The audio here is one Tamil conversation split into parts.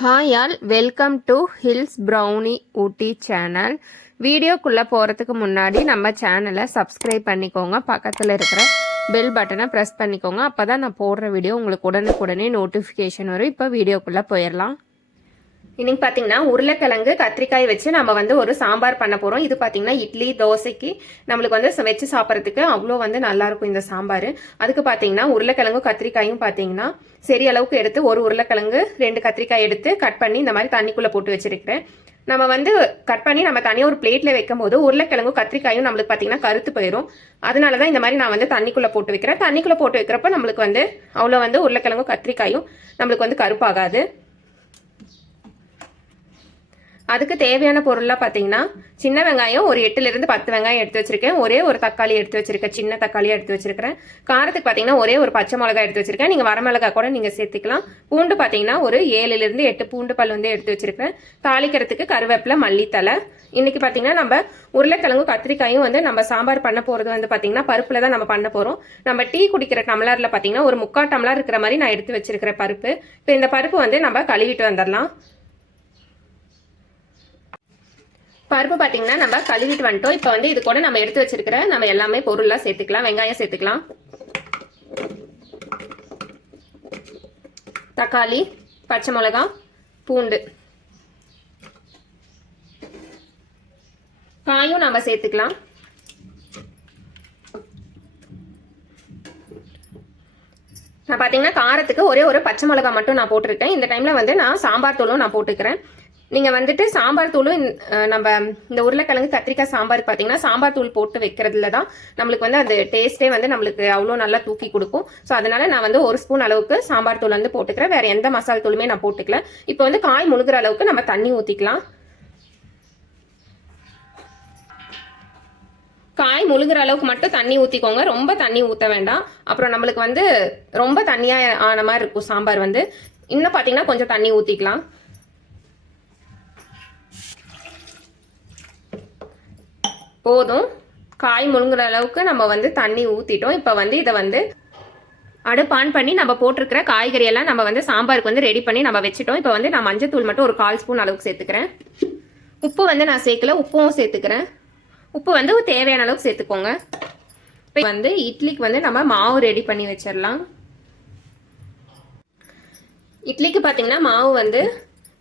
Hi all welcome to hills brownie Ooty channel வீடியோக்குள்ளே போகிறதுக்கு முன்னாடி நம்ம சேனலை சப்ஸ்கிரைப் பண்ணிக்கோங்க. பக்கத்தில் இருக்கிற பெல் பட்டனை ப்ரெஸ் பண்ணிக்கோங்க. அப்போ தான் நான் போடுற வீடியோ உங்களுக்கு உடனுக்குடனே நோட்டிஃபிகேஷன் வரும். இப்போ வீடியோக்குள்ளே போயிடலாம். இன்னைக்கு பார்த்தீங்கன்னா உருளைக்கிழங்கு கத்திரிக்காய் வச்சு நம்ம வந்து ஒரு சாம்பார் பண்ண போகிறோம் இது பார்த்தீங்கன்னா இட்லி தோசைக்கு நம்மளுக்கு வந்து வச்சு சாப்பிட்றதுக்கு அவ்வளோ வந்து நல்லாயிருக்கும் இந்த சாம்பார். அதுக்கு பார்த்தீங்கன்னா உருளைக்கிழங்கும் கத்திரிக்காயும் பார்த்தீங்கன்னா சரி அளவுக்கு எடுத்து ஒரு உருளைக்கிழங்கு ரெண்டு கத்திரிக்காய் எடுத்து கட் பண்ணி இந்த மாதிரி தண்ணிக்குள்ளே போட்டு வச்சிருக்கிறேன். நம்ம வந்து கட் பண்ணி நம்ம தனியாக ஒரு பிளேட்டில் வைக்கும் போது உருளைக்கிழங்கும் கத்திரிக்காயும் நம்மளுக்கு பார்த்தீங்கன்னா கருத்து போயிடும் அதனால தான் இந்த மாதிரி நான் வந்து தண்ணிக்குள்ளே போட்டு வைக்கிறேன். தண்ணிக்குள்ளே போட்டு வைக்கிறப்ப நம்மளுக்கு வந்து அவ்வளோ வந்து உருளைக்கிழங்கும் கத்திரிக்காயும் நம்மளுக்கு வந்து கருப்பாகாது. அதுக்கு தேவையான பொருள்லாம் பார்த்தீங்கன்னா சின்ன வெங்காயம் ஒரு எட்டுலேருந்து பத்து வெங்காயம் எடுத்து வச்சிருக்கேன். ஒரே ஒரு தக்காளி எடுத்து வச்சிருக்கேன். சின்ன தக்காளி எடுத்து வச்சிருக்கிறேன். காரத்துக்கு பார்த்தீங்கன்னா ஒரே ஒரு பச்சை மிளகாய் எடுத்து வச்சிருக்கேன். நீங்கள் வரமிளகா கூட நீங்கள் சேர்த்துக்கலாம். பூண்டு பார்த்தீங்கன்னா ஒரு ஏழுலேருந்து எட்டு பூண்டு பல் வந்து எடுத்து வச்சிருக்கிறேன். தாளிக்கிறதுக்கு கருவேப்பிலை மல்லித்தலை இன்னைக்கு பார்த்தீங்கன்னா நம்ம உருளைக்கிழங்கும் கத்திரிக்காயும் வந்து நம்ம சாம்பார் பண்ண போகிறது வந்து பார்த்தீங்கன்னா பருப்பில் தான் நம்ம பண்ண போகிறோம் நம்ம டீ குடிக்கிற டம்ளரில் பார்த்தீங்கன்னா ஒரு முக்கால் டம்ளர் இருக்கிற மாதிரி நான் எடுத்து வச்சிருக்கிறேன் பருப்பு. இப்போ இந்த பருப்பு வந்து நம்ம கழுவிட்டு வந்துடலாம். பருப்பு பார்த்தீங்கன்னா நம்ம கழுவிட்டு வந்துட்டோம். இப்போ வந்து இது கூட நம்ம எடுத்து வச்சிருக்கிற நம்ம எல்லாமே பொருள்லாம் சேர்த்துக்கலாம். வெங்காயம் சேர்த்துக்கலாம். தக்காளி பச்சை மிளகா பூண்டு. காயும் நம்ம சேர்த்துக்கலாம். நான் பார்த்தீங்கன்னா காரத்துக்கு ஒரே ஒரு பச்சை மிளகா மட்டும் நான் போட்டிருக்கேன். இந்த டைமில் வந்து நான் சாம்பார் தூளும் நான் போட்டுக்கிறேன். நீங்கள் வந்துட்டு சாம்பார் தூளும் நம்ம இந்த உருளைக்கிழங்கு கத்திரிக்காய் சாம்பார் பார்த்தீங்கன்னா சாம்பார் தூள் போட்டு வைக்கிறதுல தான் நம்மளுக்கு வந்து அந்த டேஸ்ட்டே வந்து நம்மளுக்கு அவ்வளோ நல்லா தூக்கி கொடுக்கும். ஸோ அதனால நான் வந்து ஒரு ஸ்பூன் அளவுக்கு சாம்பார் தூள் வந்து போட்டுக்கிறேன். வேற எந்த மசாலா தூளுமே நான் போட்டுக்கல. இப்போ வந்து காய் முழுகிற அளவுக்கு நம்ம தண்ணி ஊற்றிக்கலாம் காய் முழுகிற அளவுக்கு மட்டும் தண்ணி ஊற்றிக்கோங்க ரொம்ப தண்ணி ஊற்ற வேண்டாம். அப்புறம் நம்மளுக்கு வந்து ரொம்ப தண்ணியாக ஆன மாதிரி இருக்கும் சாம்பார் வந்து. இன்னும் பார்த்தீங்கன்னா கொஞ்சம் தண்ணி ஊற்றிக்கலாம் போதும். காய் முழுங்குற அளவுக்கு நம்ம வந்து தண்ணி ஊற்றிட்டோம் இப்போ வந்து இதை வந்து அடுப்பு ஆன் பண்ணி நம்ம போட்டிருக்கிற காய்கறி எல்லாம் நம்ம வந்து சாம்பாருக்கு வந்து ரெடி பண்ணி நம்ம வச்சுட்டோம். இப்போ வந்து நான் மஞ்சத்தூள் மட்டும் ஒரு கால் ஸ்பூன் அளவுக்கு சேர்த்துக்கிறேன். உப்பு வந்து நான் சேர்க்கல உப்பும் சேர்த்துக்கிறேன். உப்பு வந்து தேவையான அளவுக்கு சேர்த்துக்கோங்க. இப்போ வந்து இட்லிக்கு வந்து நம்ம மாவு ரெடி பண்ணி வச்சிடலாம். இட்லிக்கு பார்த்தீங்கன்னா மாவு வந்து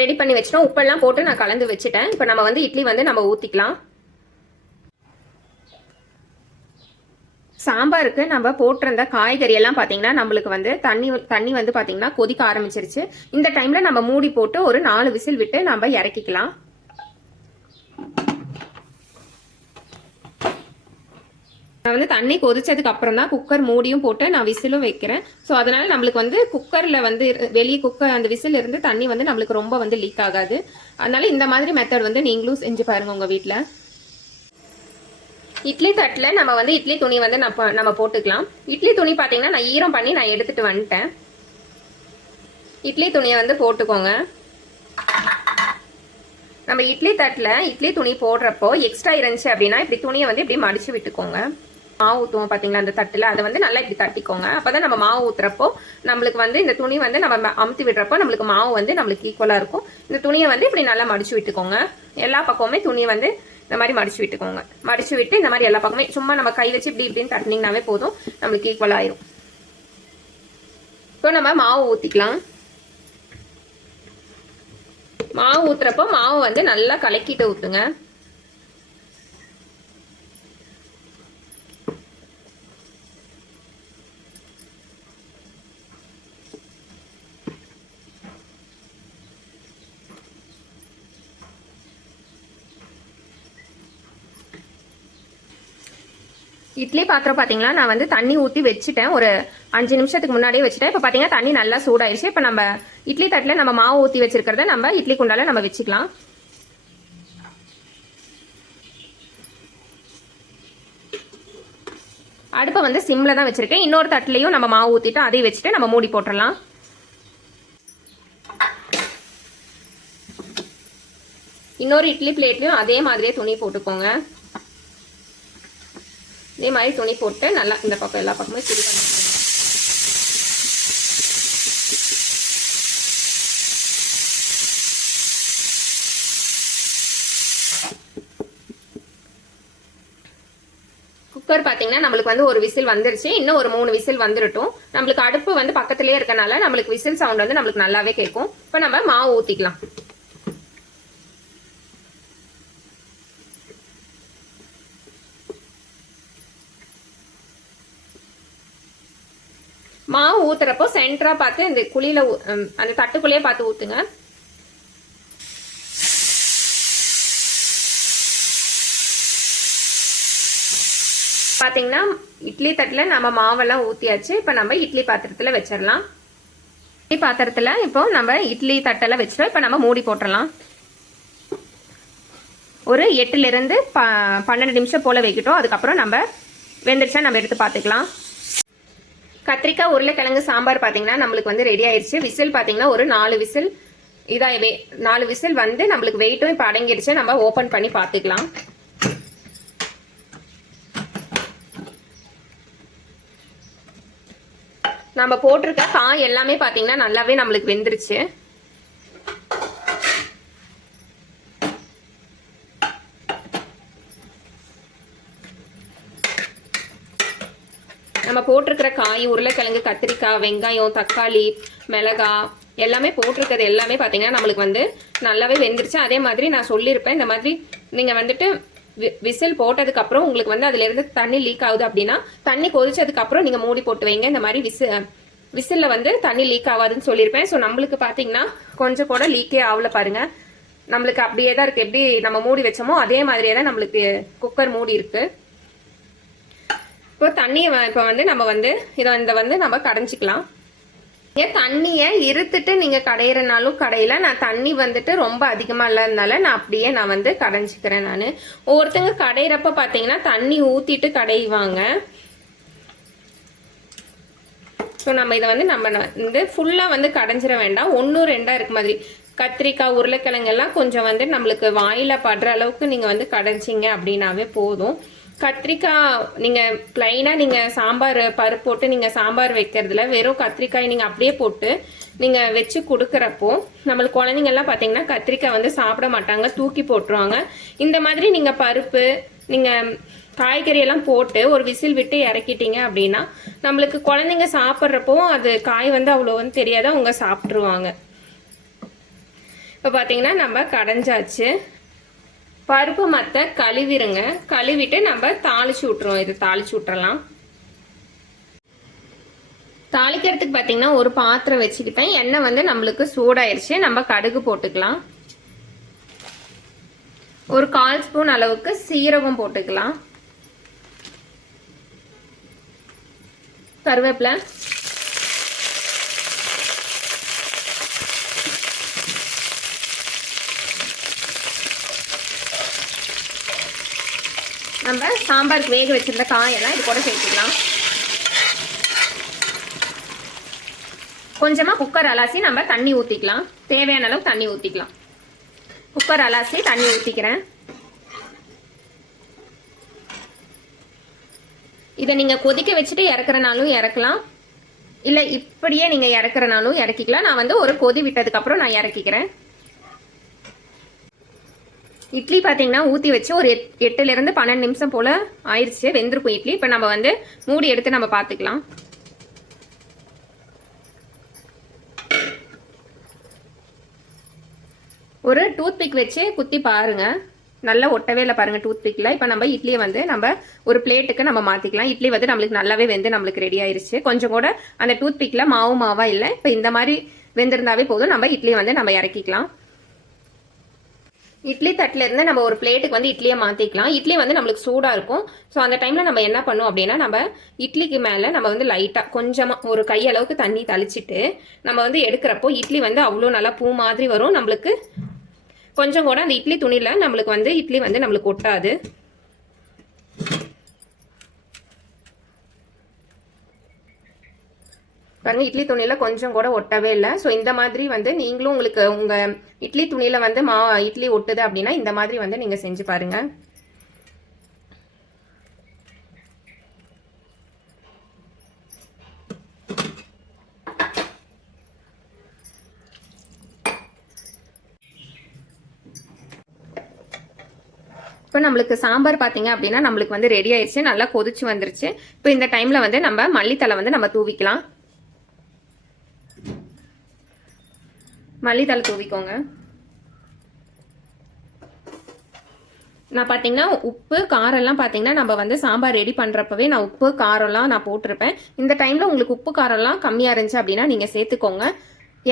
ரெடி பண்ணி வச்சிட்டோம். உப்பெல்லாம் போட்டு நான் கலந்து வச்சுட்டேன். இப்போ நம்ம வந்து இட்லி வந்து நம்ம ஊற்றிக்கலாம் சாம்பாருக்கு நம்ம போட்டிருந்த காய்கறி எல்லாம் பார்த்தீங்கன்னா நம்மளுக்கு வந்து தண்ணி தண்ணி வந்து பார்த்தீங்கன்னா கொதிக்க ஆரம்பிச்சிருச்சு. இந்த டைம்ல நம்ம மூடி போட்டு ஒரு நாலு விசில் விட்டு நம்ம இறக்கிக்கலாம். நான் வந்து தண்ணி கொதிச்சதுக்கு அப்புறம் தான் குக்கர் மூடியும் போட்டு நான் விசிலும் வைக்கிறேன். ஸோ அதனால நம்மளுக்கு வந்து குக்கரில் வந்து வெளியே குக்கர் அந்த விசில் இருந்து தண்ணி வந்து நம்மளுக்கு ரொம்ப வந்து லீக் ஆகாது. அதனால இந்த மாதிரி மெத்தட் வந்து நீங்களும் செஞ்சு பாருங்க உங்கள் வீட்டில் இட்லி தட்டில் நம்ம வந்து இட்லி துணி வந்து நம்ம நம்ம போட்டுக்கலாம். இட்லி துணி பார்த்தீங்கன்னா நான் ஈரம் பண்ணி நான் எடுத்துட்டு வந்துட்டேன். இட்லி துணியை வந்து போட்டுக்கோங்க. நம்ம இட்லி தட்டில் இட்லி துணி போடுறப்போ எக்ஸ்ட்ரா இருந்துச்சு அப்படின்னா இப்படி துணியை வந்து இப்படி மடிச்சு விட்டுக்கோங்க. மாவு ஊற்றுவோம் பார்த்தீங்களா அந்த தட்டில்? அதை வந்து நல்லா இப்படி தட்டிக்கோங்க. அப்போ தான் நம்ம மாவு ஊற்றுறப்போ நம்மளுக்கு வந்து இந்த துணி வந்து நம்ம ம- அமுத்தி விடுறப்போ நம்மளுக்கு மாவு வந்து நம்மளுக்கு ஈக்குவலாக இருக்கும். இந்த துணியை வந்து இப்படி நல்லா மடிச்சு விட்டுக்கோங்க. எல்லா பக்கமுமே துணியை வந்து இந்த மாதிரி மடிச்சு விட்டுக்கோங்க. மடிச்சு விட்டு இந்த மாதிரி எல்லா பக்கமே சும்மா நம்ம கை வச்சு இப்படி இப்படின்னு தட்டினீங்கனாவே போதும். நம்மளுக்கு ஈக்குவல் ஆயிரும். இப்போ நம்ம மாவு ஊற்றிக்கலாம் மாவு ஊத்துறப்போ மாவு வந்து நல்லா கலக்கிட்டு ஊத்துங்க. இட்லி பாத்திரம் பார்த்தீங்களா நான் வந்து தண்ணி ஊற்றி வச்சுட்டேன். ஒரு அஞ்சு நிமிஷத்துக்கு முன்னாடியே வச்சுட்டேன். இப்போ பார்த்தீங்கன்னா தண்ணி நல்லா சூடாயிருச்சு. இப்போ நம்ம இட்லி தட்டில் நம்ம மாவு ஊற்றி வச்சிருக்கிறத நம்ம இட்லி குண்டால நம்ம வச்சுக்கலாம். அடுப்பை வந்து சிம்ல தான் வச்சிருக்கேன். இன்னொரு தட்டுலையும் நம்ம மாவு ஊற்றிட்டு அதையும் வச்சுட்டு நம்ம மூடி போட்டுடலாம் இன்னொரு இட்லி பிளேட்லையும் அதே மாதிரியே துணி போட்டுக்கோங்க. இதே மாதிரி துணி போட்டு நல்லா இந்த பக்கம் எல்லா பக்கமும் சீல் பண்ணி குக்கர் பார்த்தீங்கன்னா நம்மளுக்கு வந்து ஒரு விசில் வந்துருச்சு. இன்னும் ஒரு மூணு விசில் வந்துருட்டும். நம்மளுக்கு அடுப்பு வந்து பக்கத்துலேயே இருக்கனால நம்மளுக்கு விசில் சவுண்ட் வந்து நம்மளுக்கு நல்லாவே கேட்கும். இப்போ நம்ம மாவு ஊற்றிக்கலாம் மாவு ஊத்துறப்போ சென்டரா பார்த்து இந்த குழியில ஊ- அந்த தட்டுக்குள்ளேயே பார்த்து ஊத்துங்க. பாத்தீங்கன்னா இட்லி தட்டுல நம்ம மாவெல்லாம் ஊத்தியாச்சு. இப்ப நம்ம இட்லி பாத்திரத்துல வச்சிடலாம் இட்லி பாத்திரத்துல இப்போ நம்ம இட்லி தட்டெல்லாம் வச்சிட்டோம். இப்ப நம்ம மூடி போட்டுடலாம் ஒரு எட்டுல இருந்து ப- பன்னெண்டு நிமிஷம் போல வைக்கட்டும். அதுக்கப்புறம் நம்ம வெந்துருச்சா நம்ம எடுத்து பார்த்துக்கலாம். கத்திரிக்காய் உருளைக்கிழங்கு சாம்பார் பார்த்தீங்கன்னா நம்மளுக்கு வந்து ரெடி ஆயிடுச்சு விசில் பார்த்தீங்கன்னா ஒரு நாலு விசில் இதாக நாலு விசில் வந்து நம்மளுக்கு வெயிட்டும் இப்போ அடங்கிடுச்சு நம்ம ஓப்பன் பண்ணி பார்த்துக்கலாம் நம்ம போட்டிருக்க காய் எல்லாமே பார்த்தீங்கன்னா நல்லாவே நம்மளுக்கு வெந்துருச்சு. நம்ம போட்டிருக்கிற காய் உருளைக்கிழங்கு கத்திரிக்காய் வெங்காயம் தக்காளி மிளகா எல்லாமே போட்டிருக்கிறது எல்லாமே பார்த்தீங்கன்னா நம்மளுக்கு வந்து நல்லாவே வெந்துருச்சு. அதே மாதிரி நான் சொல்லியிருப்பேன். இந்த மாதிரி நீங்கள் வந்துட்டு வி- விசில் போட்டதுக்கப்புறம் உங்களுக்கு வந்து அதுலேருந்து தண்ணி லீக் ஆகுது அப்படின்னா தண்ணி கொதிச்சதுக்கப்புறம் நீங்கள் மூடி போட்டு வைங்க. இந்த மாதிரி விசி விசிலில் வந்து தண்ணி லீக் ஆகாதுன்னு சொல்லியிருப்பேன். ஸோ நம்மளுக்கு பார்த்தீங்கன்னா கொஞ்சம் கூட லீக்கே ஆகல பாருங்க. நம்மளுக்கு அப்படியே தான் இருக்குது எப்படி நம்ம மூடி வச்சோமோ அதே மாதிரியே தான் நம்மளுக்கு குக்கர் மூடி இருக்குது இப்போ தண்ணியை இப்போ வந்து நம்ம வந்து இதை இந்த வந்து நம்ம கடைஞ்சிக்கலாம். ஏன் தண்ணியை இருத்துட்டு நீங்கள் கடையிறனாலும் கடையில நான் தண்ணி வந்துட்டு ரொம்ப அதிகமாக இல்லாதனால நான் அப்படியே நான் வந்து கடைஞ்சிக்கிறேன் நான். ஒவ்வொருத்தங்க கடையிறப்ப பார்த்தீங்கன்னா தண்ணி ஊற்றிட்டு கடைவாங்க. ஸோ நம்ம இதை வந்து நம்ம வந்து ஃபுல்லாக வந்து கடைஞ்சிட வேண்டாம். ஒன்று ரெண்டாக இருக்க மாதிரி. கத்திரிக்காய் உருளைக்கிழங்கெல்லாம் கொஞ்சம் வந்து நம்மளுக்கு வாயில படுற அளவுக்கு நீங்கள் வந்து கடைஞ்சிங்க அப்படின்னாவே போதும். கத்திரிக்காய் நீங்கள் ப்ளைனாக நீங்கள் சாம்பார் பருப்பு போட்டு நீங்கள் சாம்பார் வைக்கிறதுல வெறும் கத்திரிக்காய் நீங்கள் அப்படியே போட்டு நீங்கள் வச்சு கொடுக்குறப்போ நம்மளுக்கு குழந்தைங்கள்லாம் பார்த்தீங்கன்னா கத்திரிக்காய் வந்து சாப்பிட மாட்டாங்க தூக்கி போட்டுருவாங்க. இந்த மாதிரி நீங்கள் பருப்பு நீங்கள் காய்கறி எல்லாம் போட்டு ஒரு விசில் விட்டு இறக்கிட்டீங்க அப்படின்னா நம்மளுக்கு குழந்தைங்க சாப்பிட்றப்போ அது காய் வந்து அவ்வளோ வந்து தெரியாத அவங்க சாப்பிட்ருவாங்க இப்போ பார்த்தீங்கன்னா நம்ம கடைஞ்சாச்சு. பருப்பு மத்த கழுவிருங்க. கழுவிட்டு நம்ம தாளிச்சு விட்டுருவோம் இதை தாளிச்சு விட்டுறலாம் தாளிக்கிறதுக்கு பார்த்தீங்கன்னா ஒரு பாத்திரம் வச்சுக்கிட்டேன். எண்ணெய் வந்து நம்மளுக்கு சூடாயிருச்சு. நம்ம கடுகு போட்டுக்கலாம். ஒரு கால் ஸ்பூன் அளவுக்கு சீரகம் போட்டுக்கலாம். கருவேப்பிலை. நம்ம சாம்பாருக்கு வேக வச்சுருந்த காயெல்லாம் இது கூட சேர்த்துக்கலாம். கொஞ்சமாக குக்கர் அலாசி நம்ம தண்ணி ஊற்றிக்கலாம் தேவையான அளவு தண்ணி ஊற்றிக்கலாம் குக்கர் அலாசி தண்ணி ஊற்றிக்கிறேன் இதை நீங்கள் கொதிக்க வச்சுட்டு இறக்குறனாலும் இறக்கலாம். இல்லை இப்படியே நீங்கள் இறக்குறனாலும் இறக்கிக்கலாம். நான் வந்து ஒரு கொதி விட்டதுக்கப்புறம் நான் இறக்கிக்கிறேன். இட்லி பார்த்தீங்கன்னா ஊற்றி வச்சு ஒரு எட் எட்டுலேருந்து பன்னெண்டு நிமிஷம் போல் ஆயிடுச்சு வெந்திருக்கும் இட்லி. இப்போ நம்ம வந்து மூடி எடுத்து நம்ம பார்த்துக்கலாம் ஒரு டூத்பிக் வச்சு குத்தி பாருங்க. நல்லா ஒட்டவே இல்லை பாருங்க டூத்பிக்கில் இப்போ நம்ம இட்லியை வந்து நம்ம ஒரு பிளேட்டுக்கு நம்ம மாற்றிக்கலாம் இட்லி வந்து நம்மளுக்கு நல்லாவே வெந்து நம்மளுக்கு ரெடி ஆயிருச்சு. கொஞ்சம் கூட அந்த டூத்பிக்கில் மாவு மாவா இல்லை. இப்போ இந்த மாதிரி வெந்திருந்தாவே போதும். நம்ம இட்லியை வந்து நம்ம இறக்கிக்கலாம். இட்லி தட்டில் இருந்து நம்ம ஒரு பிளேட்டுக்கு வந்து இட்லியை மாற்றிக்கலாம் இட்லி வந்து நம்மளுக்கு சூடாக இருக்கும். ஸோ அந்த டைமில் நம்ம என்ன பண்ணும் அப்படின்னா நம்ம இட்லிக்கு மேலே நம்ம வந்து லைட்டாக கொஞ்சமாக ஒரு கையளவுக்கு தண்ணி தளிச்சிட்டு நம்ம வந்து எடுக்கிறப்போ இட்லி வந்து அவ்வளோ நல்லா பூ மாதிரி வரும். நம்மளுக்கு கொஞ்சம் கூட அந்த இட்லி துணியில் நம்மளுக்கு வந்து இட்லி வந்து நம்மளுக்கு ஒட்டாது. பாருங்க இட்லி துணியில கொஞ்சம் கூட ஒட்டவே இல்லை. ஸோ இந்த மாதிரி வந்து நீங்களும் உங்களுக்கு உங்க இட்லி துணியில வந்து மா இட்லி ஒட்டுது அப்படின்னா இந்த மாதிரி வந்து நீங்க செஞ்சு பாருங்க. இப்போ நம்மளுக்கு சாம்பார் பார்த்தீங்க அப்படின்னா நம்மளுக்கு வந்து ரெடி ஆயிடுச்சு நல்லா கொதிச்சு வந்துருச்சு. இப்போ இந்த டைமில் வந்து நம்ம மல்லித்தலை வந்து நம்ம தூவிக்கலாம். மல்லித்தலை தூவிக்கோங்க. நான் பார்த்தீங்கன்னா உப்பு காரம்லாம் பார்த்தீங்கன்னா நம்ம வந்து சாம்பார் ரெடி பண்ணுறப்பவே நான் உப்பு காரம்லாம் நான் போட்டிருப்பேன். இந்த டைமில் உங்களுக்கு உப்பு காரம்லாம் கம்மியாக இருந்துச்சு அப்படின்னா நீங்கள் சேர்த்துக்கோங்க.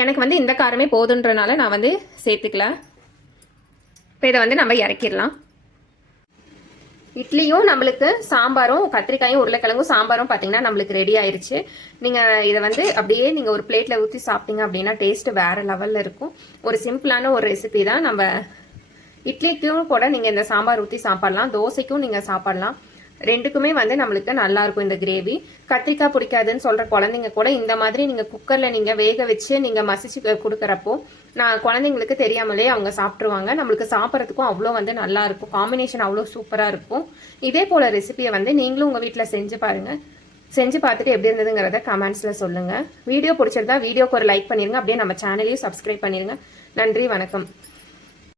எனக்கு வந்து இந்த காரமே போதுன்றனால நான் வந்து சேர்த்துக்கல. இப்போ இதை வந்து நம்ம இறக்கிடலாம். இட்லியும் நம்மளுக்கு சாம்பாரும் கத்திரிக்காயும் உருளைக்கிழங்கும் சாம்பாரும் பார்த்தீங்கன்னா நம்மளுக்கு ரெடி ஆயிருச்சு. நீங்கள் இதை வந்து அப்படியே நீங்கள் ஒரு பிளேட்டில் ஊற்றி சாப்பிட்டீங்க அப்படின்னா டேஸ்ட்டு வேறு லெவலில் இருக்கும். ஒரு சிம்பிளான ஒரு ரெசிபி தான் நம்ம இட்லிக்கும் கூட நீங்கள் இந்த சாம்பார் ஊற்றி சாப்பிட்லாம். தோசைக்கும் நீங்கள் சாப்பிட்லாம். ரெண்டுக்குமே வந்து நம்மளுக்கு நல்லா இருக்கும் இந்த கிரேவி கத்திரிக்காய் பிடிக்காதுன்னு சொல்ற குழந்தைங்க கூட இந்த மாதிரி நீங்க குக்கர்ல நீங்க வேக வச்சு நீங்க மசிச்சு கொடுக்குறப்போ நான் குழந்தைங்களுக்கு தெரியாமலே அவங்க சாப்பிட்ருவாங்க நம்மளுக்கு சாப்பிட்றதுக்கும் அவ்வளோ வந்து நல்லா இருக்கும். காம்பினேஷன் அவ்வளோ சூப்பரா இருக்கும். இதே போல ரெசிபியை வந்து நீங்களும் உங்க வீட்டில் செஞ்சு பாருங்க. செஞ்சு பார்த்துட்டு எப்படி இருந்ததுங்கிறத கமெண்ட்ஸ்ல சொல்லுங்க. வீடியோ பிடிச்சிருந்தா வீடியோக்கு ஒரு லைக் பண்ணிருங்க. அப்படியே நம்ம சேனலையும் சப்ஸ்கிரைப் பண்ணிருங்க. நன்றி வணக்கம்.